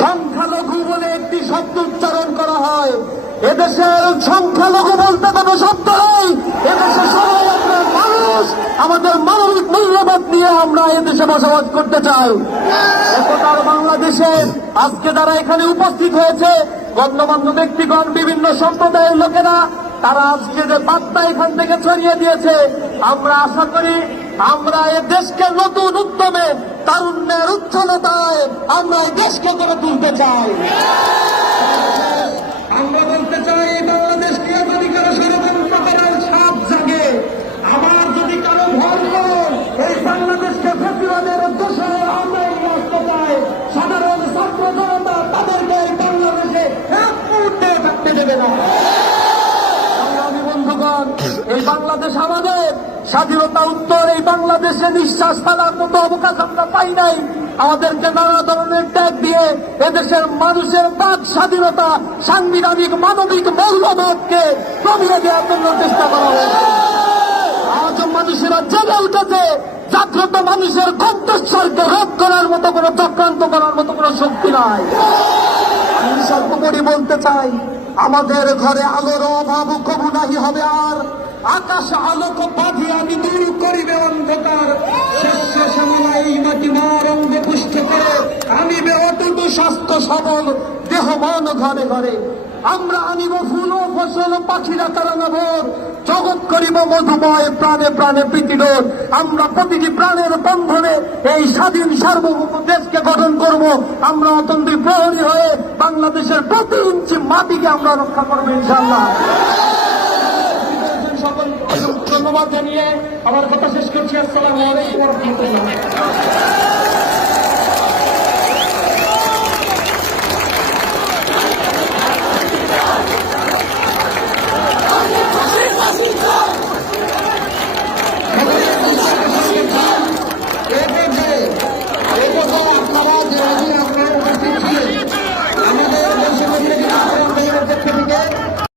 সংখ্যালঘু বলে একটি শব্দ উচ্চারণ করা হয়। এদেশের সংখ্যালঘু বলতে কোনো শব্দ নেই। এদেশে সবাই আমরা মানুষ, আমাদের মানবিক মূল্যবোধ নিয়ে আমরা এদেশে বসবাস করতে চাই। একতার বাংলাদেশে আজকে যারা এখানে উপস্থিত হয়েছে, গণ্যমান্য ব্যক্তিগণ, বিভিন্ন সম্প্রদায়ের লোকেরা, তারা আজকে যে বার্তা এখান থেকে ছড়িয়ে দিয়েছে, আমরা আশা করি আমরা এ দেশকে নতুন উদ্যমে, তারুণ্যের উচ্ছলতায় আমরা এই দেশকে গড়ে তুলতে চাই। আমরা বলতে চাই, বাংলাদেশকে যদি কারো ষড়যন্ত্র করার সাপ জাগে, আবার যদি কারো ভয় এই বাংলাদেশকে ফেসিবাদের উদ্দেশ্যে আমরা এগিয়ে আসতে চাই, সাধারণ ছাত্র জনতা তাদেরকে এই বাংলাদেশে এক মুহূর্তে থাকতে দেবে না। বন্ধুগণ, এই বাংলাদেশ আমাদের, স্বাধীনতা উত্তর এই বাংলাদেশে নিঃশ্বাস ফেলার মতো অবকাশ আমরা পাই নাই। আমাদেরকে নানা ধরনের ত্যাগ দিয়ে এদেশের মানুষের বাক স্বাধীনতা, সাংবিধানিক মানবিক মূল্যবোধকে কমিয়ে দেওয়ার জন্য চেষ্টা করা হয়েছে। আজ মানুষেরা জেগে উঠেছে, জাগ্রত মানুষের কণ্ঠস্বরকে রোধ করার মতো কোনো চক্রান্ত করার মতো কোনো শক্তি নাই। আমি সর্বোপরি বলতে চাই, আমাদের ঘরে আলোর অভাব কবু নাহি হবে আর, আকাশ আলোক বাঁধি আমি দূর করিবে অন্ধকার, শস্য শ্যামলা এই মাটি মার অঙ্গ পুষ্ট করে আনিবে অটুট স্বাস্থ্য সবল দেহ মন ঘরে ঘরে। আমরা আনিব ফুল ও ফসল, পাখিরা তারা নভর, জগৎ করিব মধুময়, প্রাণে প্রাণে প্রীতিডোর। আমরা প্রতিটি প্রাণের বন্ধনে এই স্বাধীন সার্বভৌম দেশকে গঠন করব। আমরা অতন্ত্রী প্রহরী হয়ে বাংলাদেশের প্রতি ইঞ্চি মাটিকে আমরা রক্ষা করবো ইনশাআল্লাহ। সকল ধন্যবাদ জানিয়ে আমার কথা শেষ করছি। আসসালামু আলাইকুম ওয়া রাহমাতুল্লাহ।